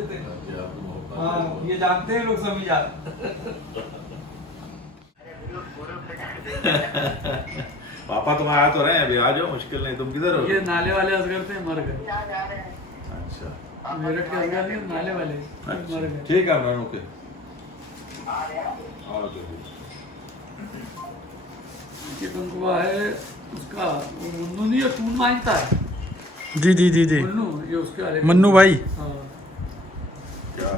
देते हैं। हाँ ये जानते हैं लोग सभी जान। पापा तुम आया तो रहे हैं, अभी आ जाओ, मुश्किल नहीं। तुम किधर हो? ये नाले वाले असगर थे, मर गए। अच्छा मेरठ के असगर नहीं, नाले वाले मर गए। ठीक है मैं ओके। ये कंकुआ है उसका, वो मुन्नू नहीं, ये टून मांगता है। जी जी जी जी मुन्नू, ये उसके वाले मन्नू भाई। हाँ क्या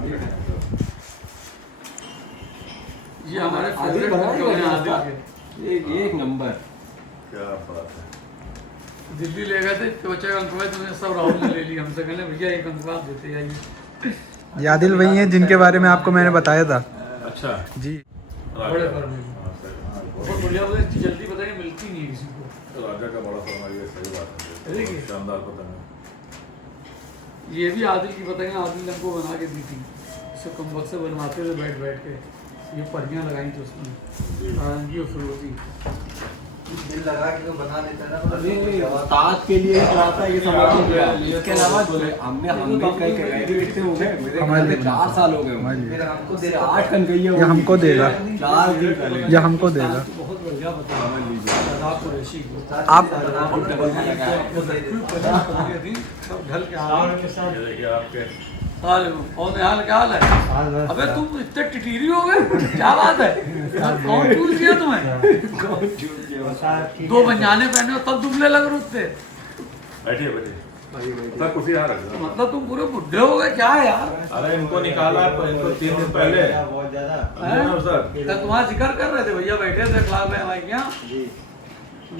ये हमारे फेवरेट कंकुए हैं आदिल के। एक नंबर। क्या बात है। दिल्ली ले गए थे तो बच्चे कंकुआ, तुमने सब राहुल ने ले ली हमसे, कहने भैया ये कंकुआ आप देते आइए। ये आदिल वही हैं जिनके बारे में आपको मैंने बताया था। अच्छा जी बड़े फर्म में बहुत बढ़िया, बोले इतनी जल्दी पता नहीं मिलती नहीं है किसी को। राजा का बड़ा फर्मा, ये सही बात है, देखिए। शानदार पतंग है। ये भी आदिल की पतंग, आदिल ने हमको बना के दी थी, इसको कम्बक से बनवाते थे बैठ बैठ के। ये परियां लगाई थी उसमें, नारंगी और फिरोजी। दिल लगा के तो बना लेता है ना। उस्ताद के लिए कराता है ये सब। इसके अलावा हमने कई बैठते हो गए, मेरे 4 साल हो गए। फिर हमको दे 8 कन गई है, ये हमको देगा, 4 दिन पहले ये हमको देगा। बहुत बढ़िया पतंग आदाब कुरैशी आप ढल के आ ये देखिए आपके और निहाल क्या हाल है? अबे तुम इतने टिटीरी हो गए, क्या बात है? कौन चूल दिया तुम्हें? 2 बंजाने पहने हो तब दुबले लग रहे थे। बैठिए बैठिए सर, कुर्सी यहाँ रख दो। मतलब तुम पूरे बुढ़े हो गए क्या है यार? अरे इनको निकाला है, इनको 3 दिन पहले बहुत ज्यादा। सर तो तुम्हारा जिक्र कर रहे थे भैया, बैठे थे क्लास में भाई क्या?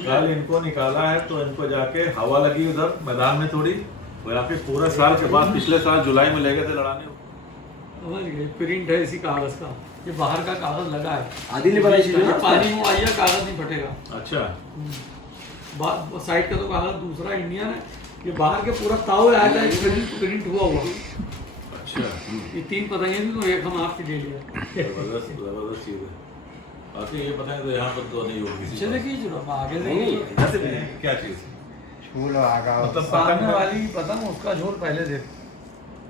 कल इनको निकाला है तो इनको जाके हवा लगी उधर मैदान में थोड़ी, वो आके पूरे साल के बाद पिछले साल जुलाई में ले गए थे लड़ाने। समझ गए, प्रिंट है इसी कागज का, ये बाहर का कागज लगा है। आदिल ने बनाई चीज़ ये पानी में आइए कागज नहीं फटेगा। अच्छा साइड का तो कागज दूसरा इंडियन है, ये बाहर के पूरा ताव आया था, प्रिंट हुआ हुआ। अच्छा ये 3 पतंगे थी तो एक हम आपकी ले लिया। जबरदस्त जबरदस्त चीज है। बाकी ये पता है तो यहाँ पर तो नहीं होगी किसी चले को। की जरूरत आगे से क्या चीज फूल आगा। मतलब सामने पतंग वाली पतंग उसका झोल पहले देख।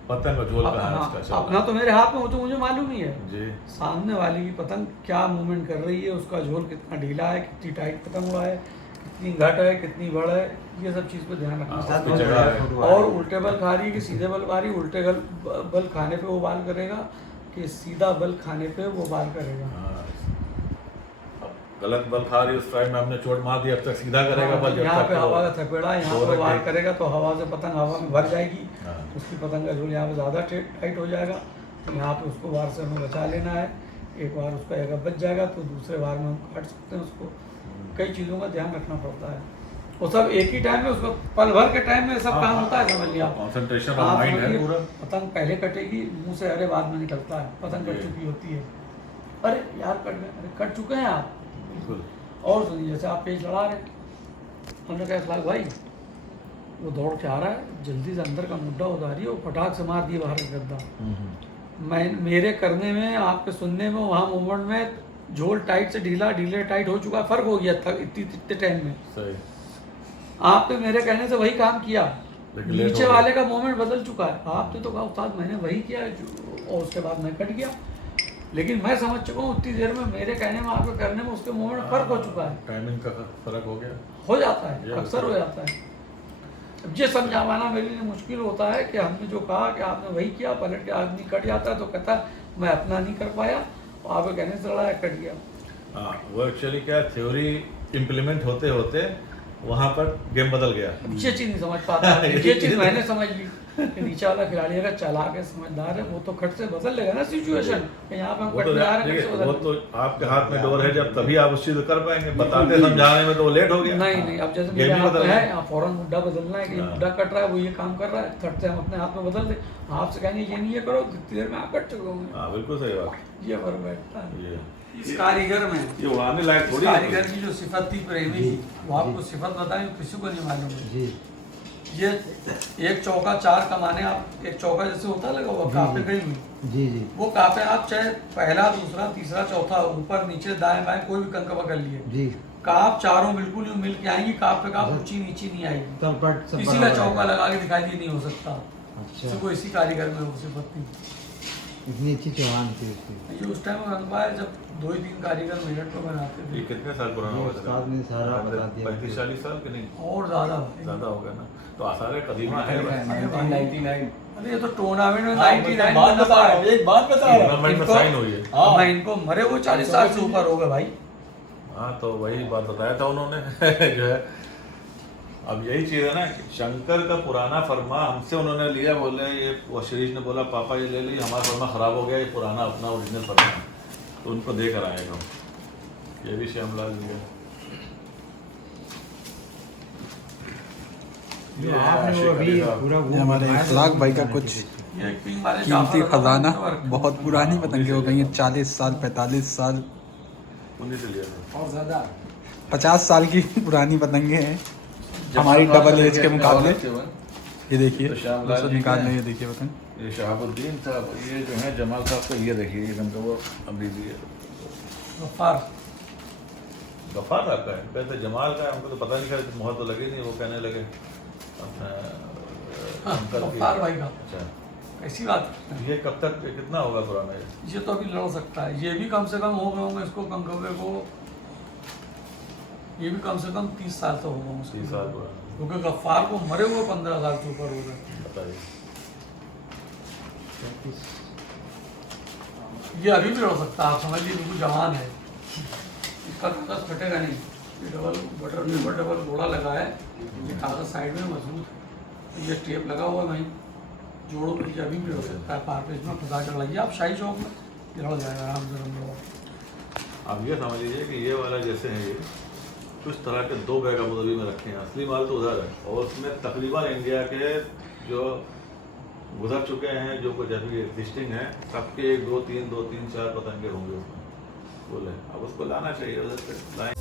पतंग का झोल कहाँ है हाँ, इसका? चलो। अपना तो मेरे हाथ में हो तो मुझे मालूम ही है। जी सामने वाली की पतंग क्या मूवमेंट कर रही है, उसका झोल कितना ढीला है, कितनी टाइट पतंग हुआ है, कितनी घट है, कितनी बड़ है, ये सब चीज़ पे ध्यान रखना हाँ, चाहिए। उसकी जगह है। और उल्टे बल खा रही है कि सीधे बल खा रही है, उल्टे बल खाने पे वो बाल करेगा कि सीधा बल खाने पे वो बाल करेगा। हाँ। अब गलत बल खा रही उस टाइम में हमने चोट मार दी, अब तक सीधा करेगा बल जब यहाँ तक पे वो- हवा का थपेड़ा, यहाँ दो पे वार रखे। करेगा तो हवा से पतंग हवा में भर जाएगी, हाँ। उसकी पतंग का झोल यहाँ पे ज़्यादा टाइट हो जाएगा। तो यहाँ पे उसको वार से हमें बचा लेना है। एक बार उसका अगर बच जाएगा तो दूसरे बार में हम काट सकते हैं उसको। कई चीज़ों का ध्यान रखना पड़ता है, वो सब एक ही टाइम में, उसको पल भर के टाइम में सब काम होता है, समझ लिया आप। कंसंट्रेशन आप ऑफ माइंड है समझिए, पूरा। पतंग पहले कटेगी, मुंह से अरे बाद में निकलता है, पतंग कट चुकी होती है, अरे यार कट गए, अरे कट चुके हैं आप। बिल्कुल और सुनिए, जैसे आप पेज लड़ा रहे, हमने कहा इखलाक भाई वो दौड़ के आ रहा है, जल्दी से अंदर का मुड्ढा उतारिए, वो फटाक से मार दिए बाहर का गद्दा। मैं मेरे करने में, आपके सुनने में, वहाँ मूवमेंट में झोल टाइट से ढीला, ढीले टाइट हो चुका, फर्क हो गया था इतने टाइम में। सही। आपने मेरे कहने से वही काम किया, लेकिन लेट नीचे हो गया। वाले का मूवमेंट बदल चुका है। आपने तो कहा उस्ताद मैंने वही किया और उसके बाद मैं कट गया, लेकिन मैं समझ चुका हूँ उतनी देर में मेरे कहने में आपके करने में उसके मूवमेंट में फर्क हो चुका है, टाइमिंग का फर्क हो गया। हो जाता है, ये अक्सर हो जाता है। अब ये समझाना मेरे लिए मुश्किल होता है कि हमने जो कहा कि आपने वही किया, पलट के आदमी कट जाता है तो कहता है मैं अपना नहीं कर पाया, और आपके कहने से लड़ा कट गया। हाँ वो एक्चुअली क्या थ्योरी इम्प्लीमेंट होते होते वहाँ पर गेम बदल गया। ये चीज़ नहीं समझ पाता, ये चीज़ मैंने समझ ली कि नीचे वाला खिलाड़ी अगर चालाक है, समझदार है, वो तो खट से बदल लेगा ना सिचुएशन, कि यहाँ पे हम वो कट तो में आ रहे हैं, देखिए, खट से वो बदल। तो आपके हाथ में डोर है, जब तभी आप उस चीज को कर पाएंगे। बताते समझाने में तो वो लेट हो गया। नहीं नहीं, अब जैसे गेम मेरे ही हाथ बदल में गया। है, यहाँ फौरन मुड्ढा बदलना है कि ये हाँ। मुड्ढा कट रहा है, वो ये काम कर रहा है, थट से हम अपने हाथ में बदल दे, आपसे कहेंगे ये नहीं ये करो, कितनी देर में आप कट चुके होंगे। हाँ बिल्कुल सही बात। ये फर्क बैठता है ये इस कारीगर में। ये वो आने लायक इस थोड़ी कारीगर की जो सिफत थी प्रेमी की, वो आपको सिफत बताएं, किसी को नहीं मालूम है। जी ये एक चौका 4 कमाने, आप एक चौका जैसे होता है लगा हुआ कापे गई हुई, जी जी वो कापे आप चाहे पहला, दूसरा, तीसरा, चौथा, ऊपर नीचे दाएं बाएं कोई भी कंकड़ कर लिए, जी काप चारों बिल्कुल मिल के आएंगी, काप पे काप ऊंची नीची नहीं आएगी। सब किसी का चौका लगा के दिखाई नहीं हो सकता। किसी को इसी कारीगर में वो सिफत थी। इतनी अच्छी चौहान थी उसकी। ये उस टाइम रंग पाया जब 2 ही 3 कारीगर मिनट में बनाते ये थे, कितने साल पुराना होगा? उस्ताद ने सारा बता दिया। 35-40 साल के नहीं और ज़्यादा भाई। ज़्यादा हो गया ना। तो आसार कदीमा है। 1999 अरे ये तो टूर्नामेंट में हाँ, 99 बात बता रहा हूँ, एक बात बता रहा हूँ। टूर्नामेंट में इनको- साइन हुई है। हाँ। मैं इनको मरे वो 40 साल से ऊपर हो गए भाई। हाँ तो वही बात बताया था उन्होंने जो है। अब यही चीज़ है ना कि शंकर का पुराना फरमा हमसे उन्होंने लिया, बोले ये वो शिरीष ने बोला पापा ये ले ली, हमारा फरमा ख़राब हो गया, ये पुराना अपना ओरिजिनल फरमा है, तो उनको दे कर आएगा। ये भी श्यामलाल लिया। जो आपने वो अभी पूरा ये हमारे इखलाक भाई का कुछ ये एक पिंग वाले कीमती जाफर खजाना, वर्क। बहुत पुरानी पतंगे हो गई हैं, 40 साल 45 साल उन्हीं से लिया था। और ज्यादा 50 साल की पुरानी पतंगे हैं हमारी डबल एज के मुकाबले। ये देखिए तो श्यामलाल दोस्तों जी निकाल का लो, है। ये देखिए पतंग। ये शहाबुद्दीन साहब, ये जो है जमाल साहब का, ये देखिए ये गंगा वो अभी भी है। गफ्फार। गफ्फार साहब का है, वैसे जमाल का है, हमको तो पता नहीं था, मोहर तो लगी नहीं, वो कहने लगे अपना हाँ, अंकल की। गफ्फार भाई का। अच्छा, ऐसी बात करते हैं। ये कब तक कितना होगा पुराना ये? ये तो अभी लड़ सकता है, ये भी कम से कम हो गए होंगे इसको कंकवे को, ये भी कम से कम 30 साल तो होगा उसको। 30 साल पुराना, क्योंकि गफ्फार को मरे हुए 15 साल से ऊपर हो गए। बताइए। ये अभी भी लड़ सकता है, आप समझ लीजिए बिल्कुल जवान है, इसका कागज फटेगा नहीं। ये डबल घोड़ा लगा है, ये कागज साइड में मजबूत है, ये टेप लगा हुआ है वहीं जोड़ो, तो ये अभी भी लड़ सकता है। पार पेज में खुदा कर लगिए आप शाही चौक में, ये लड़ जाएगा आराम से हम लोग। आप ये समझ लीजिए कि ये वाला जैसे है, ये कुछ तरह के 2 बैग अबू धाबी में रखे हैं, असली माल तो उधर है, और उसमें तकरीबन इंडिया के जो गुजर चुके हैं, जो कुछ अभी एग्जिस्टिंग है, सबके 1 2 3 2 3 4 पतंगे होंगे उसमें बोले। अब उसको लाना चाहिए उधर से लाएं।